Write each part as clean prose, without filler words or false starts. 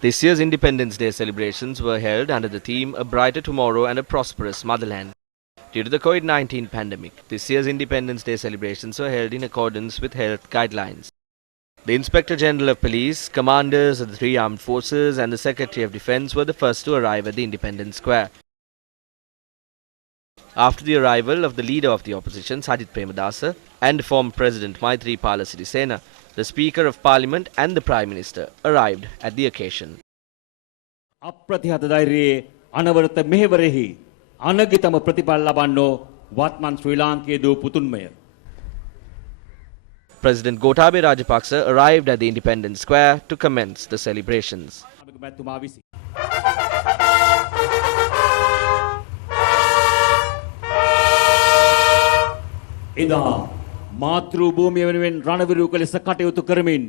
This year's Independence Day celebrations were held under the theme A Brighter Tomorrow and a Prosperous Motherland. Due to the COVID-19 pandemic, this year's Independence Day celebrations were held in accordance with health guidelines. The Inspector General of Police, commanders of the three armed forces and the Secretary of Defence were the first to arrive at the Independence Square. After the arrival of the leader of the opposition, Sajith Premadasa, and former President Maithripala Sirisena, the Speaker of Parliament and the Prime Minister arrived at the occasion. අප්‍රතිහත ධෛර්යයේ අනවරත මෙහෙවරෙහි අනගිතම ප්‍රතිඵල ලබන්නෝ වත්මන් ශ්‍රී ලාංකේය දූ පුතුන්මය. President Gotabaya Rajapaksa arrived at the Independence Square to commence the celebrations. එදා මාතෘ භූමිය වෙනුවෙන් රණවිරුක ලෙස කටයුතු කරමින්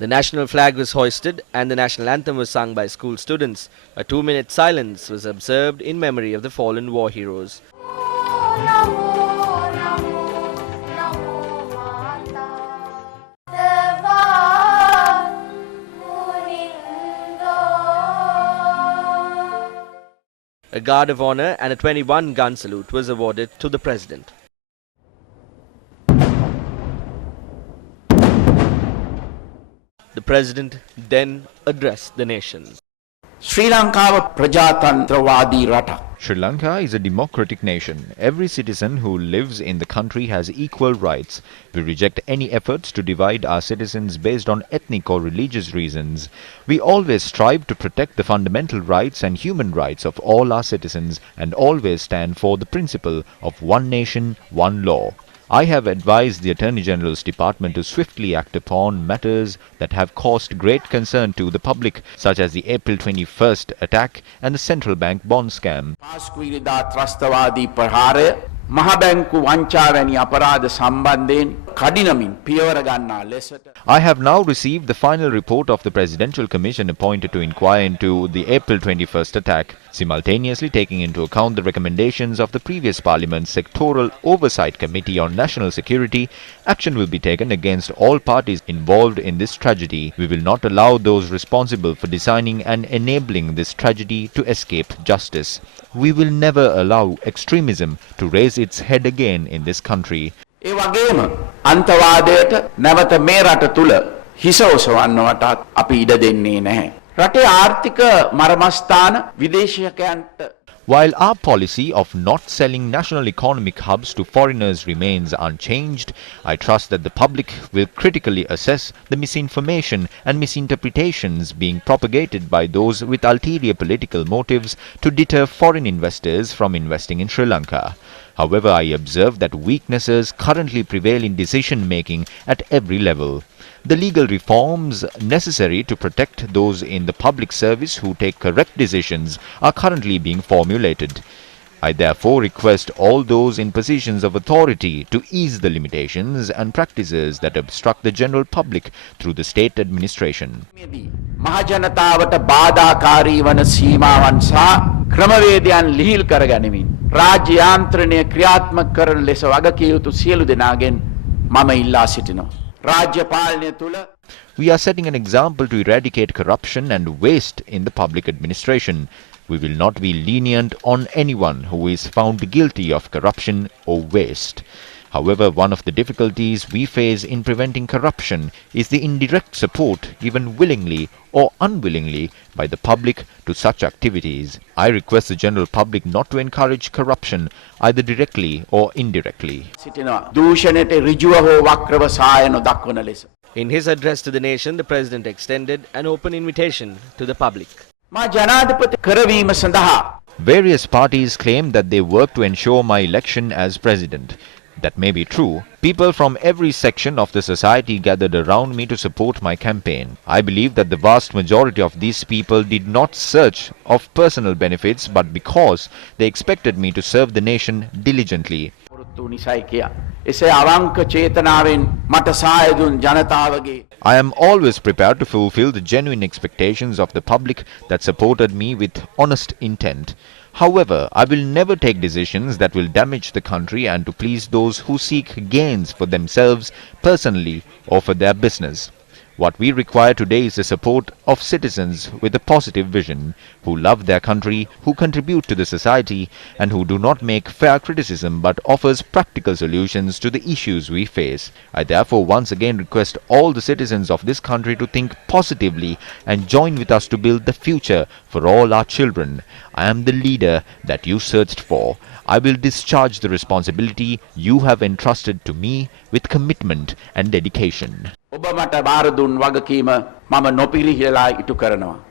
The national flag was hoisted and the national anthem was sung by school students. A 2-minute silence was observed in memory of the fallen war heroes. A guard of honor and a 21-gun salute was awarded to the president. The president then addressed the nation. Sri Lanka Prajatantrawadi Rata. Sri Lanka is a democratic nation. Every citizen who lives in the country has equal rights. We reject any efforts to divide our citizens based on ethnic or religious reasons. We always strive to protect the fundamental rights and human rights of all our citizens and always stand for the principle of one nation, one law. I have advised the Attorney General's Department to swiftly act upon matters that have caused great concern to the public, such as the April 21st attack and the central bank bond scam. I have now received the final report of the Presidential Commission appointed to inquire into the April 21st attack, simultaneously taking into account the recommendations of the previous Parliament's Sectoral Oversight Committee on National Security. Action will be taken against all parties involved in this tragedy. We will not allow those responsible for designing and enabling this tragedy to escape justice. We will never allow extremism to raise its head again in this country. ඒ වගේම අන්තවාදයට නැවත මේ රට තුල හිස ඔසවන්නවටත් අපි ඉඩ දෙන්නේ නැහැ. රටේ ආර්ථික මර්මස්ථාන විදේශිකයන්ට. While our policy of not selling national economic hubs to foreigners remains unchanged, I trust that the public will critically assess the misinformation and misinterpretations being propagated by those with ulterior political motives to deter foreign investors from investing in Sri Lanka. However, I observe that weaknesses currently prevail in decision-making at every level. The legal reforms necessary to protect those in the public service who take correct decisions are currently being formulated. I therefore request all those in positions of authority to ease the limitations and practices that obstruct the general public through the state administration. මහජනතාවට බාධාකාරී වන සීමාවන් සහ ක්‍රමවේදයන් ලිහිල් කරගනිමින් රාජ්‍ය යාන්ත්‍රණය ක්‍රියාත්මක කරන ලෙස වගකිය යුතු සියලු දෙනාගෙන් මම ඉල්ලා සිටිනවා. රාජ්‍ය පාලනය තුල We are setting an example to eradicate corruption and waste in the public administration. We will not be lenient on anyone who is found guilty of corruption or waste. However, one of the difficulties we face in preventing corruption is the indirect support given willingly or unwillingly by the public to such activities. I request the general public not to encourage corruption either directly or indirectly. In his address to the nation, the president extended an open invitation to the public. Various parties claim that they work to ensure my election as president. That may be true. People from every section of the society gathered around me to support my campaign. I believe that the vast majority of these people did not search of personal benefits, but because they expected me to serve the nation diligently. I am always prepared to fulfill the genuine expectations of the public that supported me with honest intent. However, I will never take decisions that will damage the country and to please those who seek gains for themselves personally or for their business. What we require today is the support of citizens with a positive vision, who love their country, who contribute to the society, and who do not make fair criticism but offers practical solutions to the issues we face. I therefore once again request all the citizens of this country to think positively and join with us to build the future for all our children. I am the leader that you searched for. I will discharge the responsibility you have entrusted to me with commitment and dedication. ඔබ මට බාර දුන් වගකීම මම නොපිරිහෙලා ඉටු කරනවා.